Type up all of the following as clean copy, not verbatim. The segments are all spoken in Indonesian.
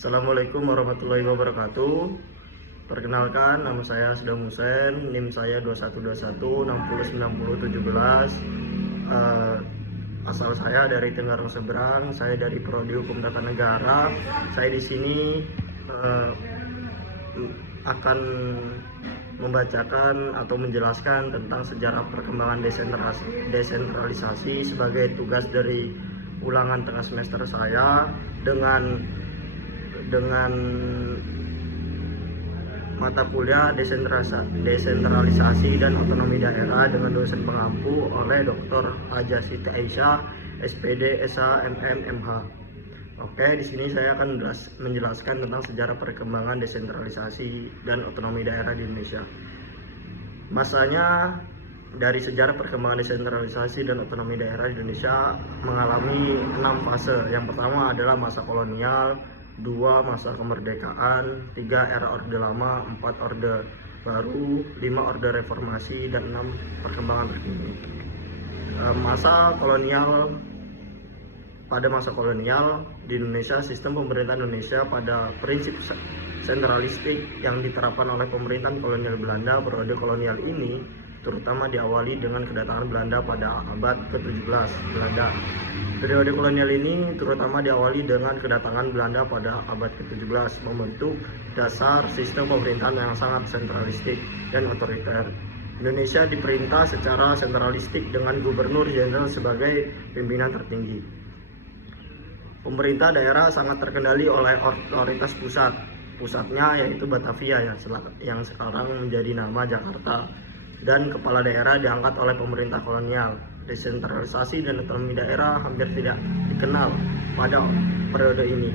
Assalamualaikum warahmatullahi wabarakatuh. Perkenalkan, nama saya Sadam Hussein, NIM saya 2121 609017. Asal saya dari Tenggarong Seberang, saya dari Prodi Hukum Tata Negara. Saya di sini akan membacakan atau menjelaskan tentang sejarah perkembangan desentralisasi sebagai tugas dari ulangan tengah semester saya dengan mata kuliah desentralisasi dan otonomi daerah dengan dosen pengampu oleh Dr. Haja Siti Aisyah, SPD, SA, MM, MH. Oke, di sini saya akan menjelaskan tentang sejarah perkembangan desentralisasi dan otonomi daerah di Indonesia. Masanya dari sejarah perkembangan desentralisasi dan otonomi daerah di Indonesia mengalami 6 fase. Yang pertama adalah masa kolonial, 2 masa kemerdekaan, 3 era Orde Lama, 4 Orde Baru, 5 Orde Reformasi, dan 6 perkembangan terkini. Pada masa kolonial di Indonesia, sistem pemerintahan Indonesia pada prinsip sentralistik yang diterapkan oleh pemerintahan kolonial Belanda. Periode kolonial ini terutama diawali dengan kedatangan Belanda pada abad ke-17. Periode kolonial ini terutama diawali dengan kedatangan Belanda pada abad ke-17, membentuk dasar sistem pemerintahan yang sangat sentralistik dan otoriter. Indonesia diperintah secara sentralistik dengan gubernur jenderal sebagai pimpinan tertinggi. Pemerintah daerah sangat terkendali oleh otoritas pusat. Pusatnya yaitu Batavia yang sekarang menjadi nama Jakarta, dan kepala daerah diangkat oleh pemerintah kolonial. Desentralisasi dan otonomi daerah hampir tidak dikenal pada periode ini.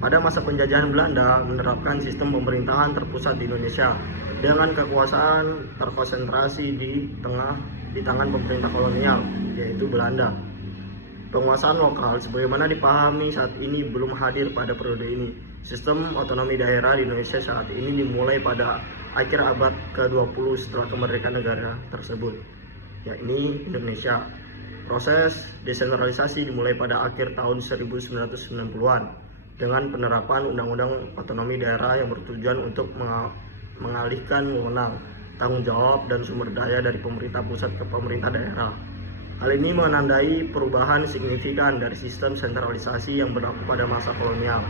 Pada masa penjajahan Belanda menerapkan sistem pemerintahan terpusat di Indonesia dengan kekuasaan terkonsentrasi di tangan pemerintah kolonial, yaitu Belanda. Penguasaan lokal sebagaimana dipahami saat ini belum hadir pada periode ini. Sistem otonomi daerah di Indonesia saat ini dimulai pada akhir abad ke-20 setelah kemerdekaan negara tersebut, yakni Indonesia. Proses desentralisasi dimulai pada akhir tahun 1990-an dengan penerapan Undang-Undang Otonomi Daerah yang bertujuan untuk mengalihkan wewenang, tanggung jawab, dan sumber daya dari pemerintah pusat ke pemerintah daerah. Hal ini menandai perubahan signifikan dari sistem sentralisasi yang berlaku pada masa kolonial.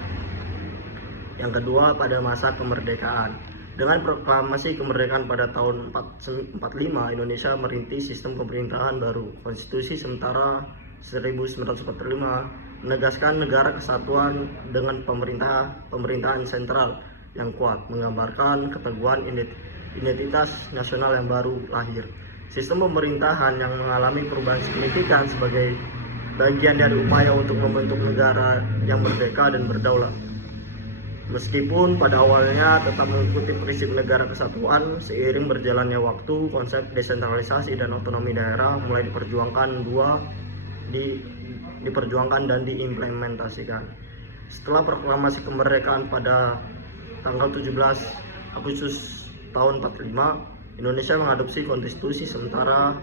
Yang kedua, pada masa kemerdekaan. Dengan proklamasi kemerdekaan pada tahun 1945, Indonesia merintis sistem pemerintahan baru. Konstitusi sementara 1945 menegaskan negara kesatuan dengan pemerintahan sentral yang kuat, menggambarkan keteguhan identitas nasional yang baru lahir. Sistem pemerintahan yang mengalami perubahan signifikan sebagai bagian dari upaya untuk membentuk negara yang merdeka dan berdaulat. Meskipun pada awalnya tetap mengikuti prinsip negara kesatuan, seiring berjalannya waktu, konsep desentralisasi dan otonomi daerah mulai diperjuangkan dan diimplementasikan. Setelah proklamasi kemerdekaan pada tanggal 17 Agustus tahun 45, Indonesia mengadopsi konstitusi sementara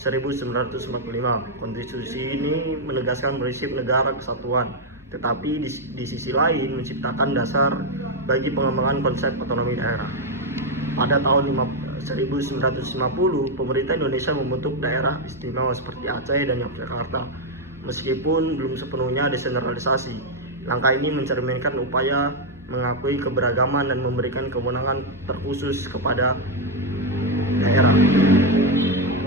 1945. Konstitusi ini menegaskan prinsip negara kesatuan, tetapi di sisi lain menciptakan dasar bagi pengembangan konsep otonomi daerah. Pada tahun 1950, pemerintah Indonesia membentuk daerah istimewa seperti Aceh dan Yogyakarta. Meskipun belum sepenuhnya desentralisasi, langkah ini mencerminkan upaya mengakui keberagaman dan memberikan kewenangan terkhusus kepada daerah.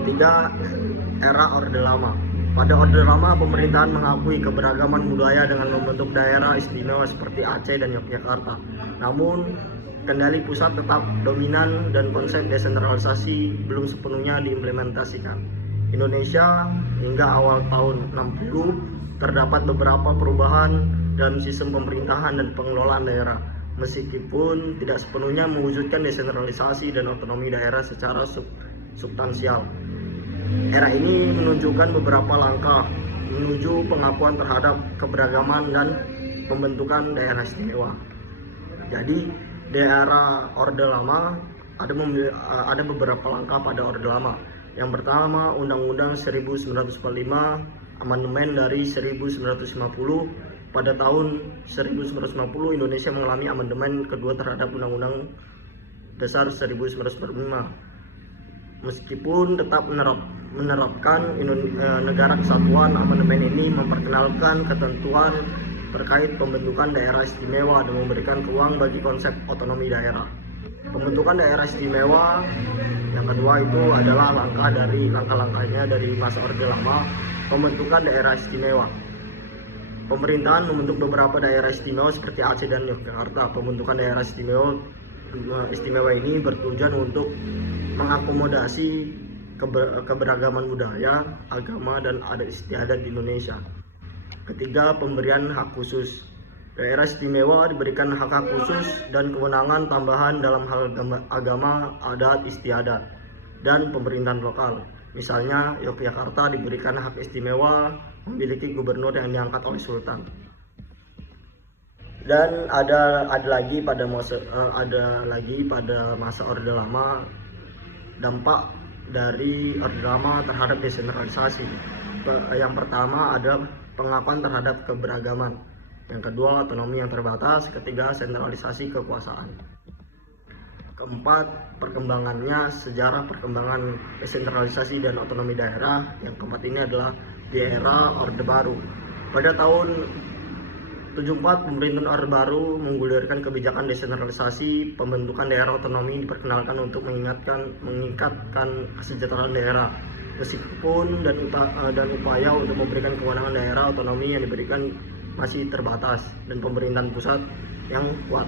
3. Era Orde Lama. Pada Orde Lama, pemerintahan mengakui keberagaman budaya dengan membentuk daerah istimewa seperti Aceh dan Yogyakarta. Namun, kendali pusat tetap dominan dan konsep desentralisasi belum sepenuhnya diimplementasikan. Indonesia hingga awal tahun 60 terdapat beberapa perubahan dalam sistem pemerintahan dan pengelolaan daerah, meskipun tidak sepenuhnya mewujudkan desentralisasi dan otonomi daerah secara substansial. Era ini menunjukkan beberapa langkah menuju pengakuan terhadap keberagaman dan pembentukan daerah istimewa. Jadi, di era Orde Lama ada beberapa langkah pada Orde Lama. Yang pertama, Undang-Undang 1945, amandemen dari 1950 pada tahun 1950 Indonesia mengalami amandemen kedua terhadap Undang-Undang Dasar 1945. Meskipun tetap menerapkan negara kesatuan, amandemen ini memperkenalkan ketentuan terkait pembentukan daerah istimewa dan memberikan ruang bagi konsep otonomi daerah. Pembentukan daerah istimewa yang kedua itu adalah langkah-langkahnya dari masa Orde Lama, pembentukan daerah istimewa. Pemerintahan membentuk beberapa daerah istimewa seperti Aceh dan Yogyakarta. Pembentukan daerah istimewa ini bertujuan untuk mengakomodasi keberagaman budaya, agama, dan adat istiadat di Indonesia. Ketiga, pemberian hak khusus. Daerah istimewa diberikan hak khusus dan kewenangan tambahan dalam hal agama, adat istiadat, dan pemerintahan lokal. Misalnya, Yogyakarta diberikan hak istimewa memiliki gubernur yang diangkat oleh sultan. Dan ada lagi pada masa Orde Lama, dampak dari Orde Lama terhadap desentralisasi. Yang pertama ada pengakuan terhadap keberagaman. Yang kedua, otonomi yang terbatas. Ketiga, sentralisasi kekuasaan. Keempat, sejarah perkembangan desentralisasi dan otonomi daerah. Yang keempat ini adalah di era Orde Baru. Pada tahun 74, pemerintahan Orde Baru menggulirkan kebijakan desentralisasi. Pembentukan daerah otonomi diperkenalkan untuk meningkatkan kesejahteraan daerah. Meskipun dan upaya untuk memberikan kewenangan daerah otonomi yang diberikan masih terbatas dan pemerintahan pusat yang kuat.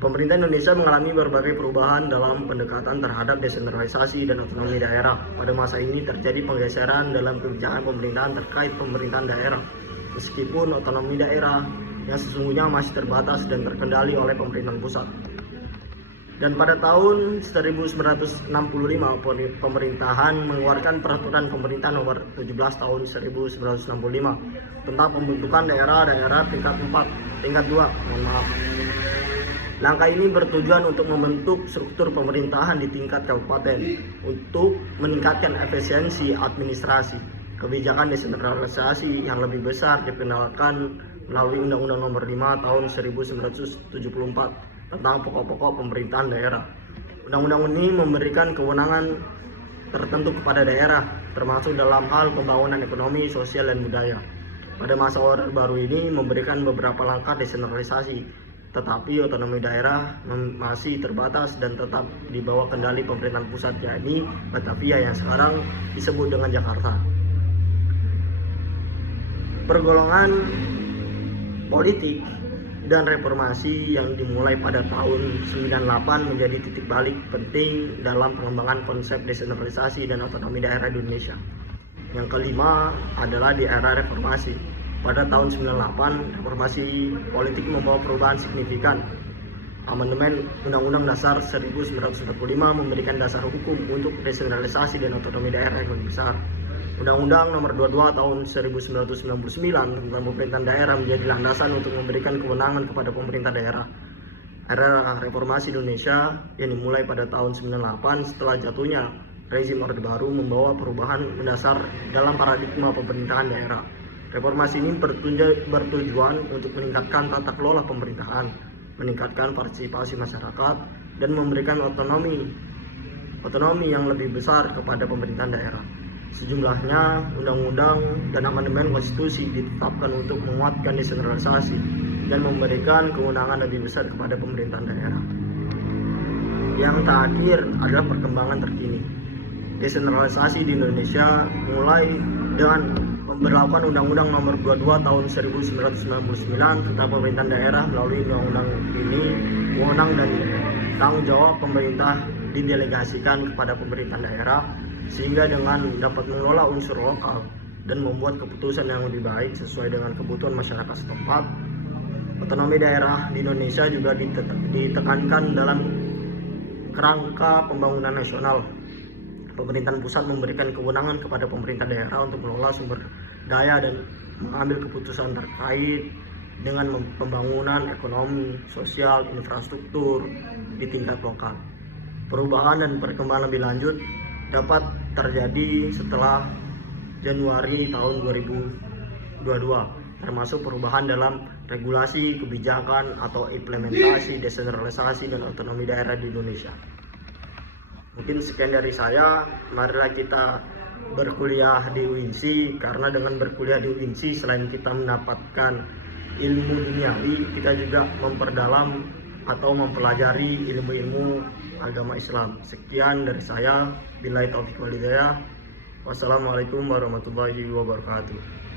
Pemerintah Indonesia mengalami berbagai perubahan dalam pendekatan terhadap desentralisasi dan otonomi daerah. Pada masa ini terjadi penggeseran dalam kebijakan pemerintahan terkait pemerintahan daerah. Meskipun otonomi daerah yang sesungguhnya masih terbatas dan terkendali oleh pemerintahan pusat. Dan pada tahun 1965, pemerintahan mengeluarkan peraturan pemerintah nomor 17 tahun 1965 tentang pembentukan daerah-daerah tingkat 2. Langkah ini bertujuan untuk membentuk struktur pemerintahan di tingkat kabupaten untuk meningkatkan efisiensi administrasi. Kebijakan desentralisasi yang lebih besar diperkenalkan melalui Undang-Undang Nomor 5 Tahun 1974 tentang pokok-pokok pemerintahan daerah. Undang-undang ini memberikan kewenangan tertentu kepada daerah, termasuk dalam hal pembangunan ekonomi, sosial, dan budaya. Pada masa Orde Baru ini memberikan beberapa langkah desentralisasi, tetapi otonomi daerah masih terbatas dan tetap di bawah kendali pemerintahan pusat, yakni Batavia yang sekarang disebut dengan Jakarta. Pergolongan politik dan reformasi yang dimulai pada tahun 98 menjadi titik balik penting dalam pengembangan konsep desentralisasi dan otonomi daerah di Indonesia. Yang kelima adalah di era reformasi. Pada tahun 98, reformasi politik membawa perubahan signifikan. Amandemen Undang-Undang Dasar 1945 memberikan dasar hukum untuk desentralisasi dan otonomi daerah yang lebih besar. Undang-Undang Nomor 22 Tahun 1999 tentang pemerintahan daerah menjadi landasan untuk memberikan kewenangan kepada pemerintah daerah. Era reformasi Indonesia yang dimulai pada tahun 98 setelah jatuhnya rezim Orde Baru membawa perubahan mendasar dalam paradigma pemerintahan daerah. Reformasi ini bertujuan untuk meningkatkan tata kelola pemerintahan, meningkatkan partisipasi masyarakat, dan memberikan otonomi yang lebih besar kepada pemerintahan daerah. Sejumlahnya undang-undang dan amandemen konstitusi ditetapkan untuk menguatkan desentralisasi dan memberikan kewenangan lebih besar kepada pemerintahan daerah. Yang terakhir adalah perkembangan terkini. Desentralisasi di Indonesia mulai dengan memberlakukan Undang-Undang Nomor 22 Tahun 1999 tentang pemerintahan daerah. Melalui undang-undang ini, wewenang dan tanggung jawab pemerintah didelegasikan kepada pemerintahan daerah, sehingga dengan dapat mengelola unsur lokal dan membuat keputusan yang lebih baik sesuai dengan kebutuhan masyarakat setempat. Otonomi daerah di Indonesia juga ditekankan dalam kerangka pembangunan nasional. Pemerintahan pusat memberikan kewenangan kepada pemerintah daerah untuk mengelola sumber daya dan mengambil keputusan terkait dengan pembangunan ekonomi, sosial, infrastruktur di tingkat lokal. Perubahan dan perkembangan lebih lanjut dapat terjadi setelah Januari tahun 2022. termasuk perubahan dalam regulasi, kebijakan, atau implementasi, desentralisasi, dan otonomi daerah di Indonesia. Mungkin sekian dari saya. Marilah kita berkuliah di UINSI, karena dengan berkuliah di UINSI selain kita mendapatkan ilmu duniawi, kita juga memperdalam atau mempelajari ilmu-ilmu agama Islam. Sekian dari saya. Billahi taufiq wal hidayah. Wassalamualaikum warahmatullahi wabarakatuh.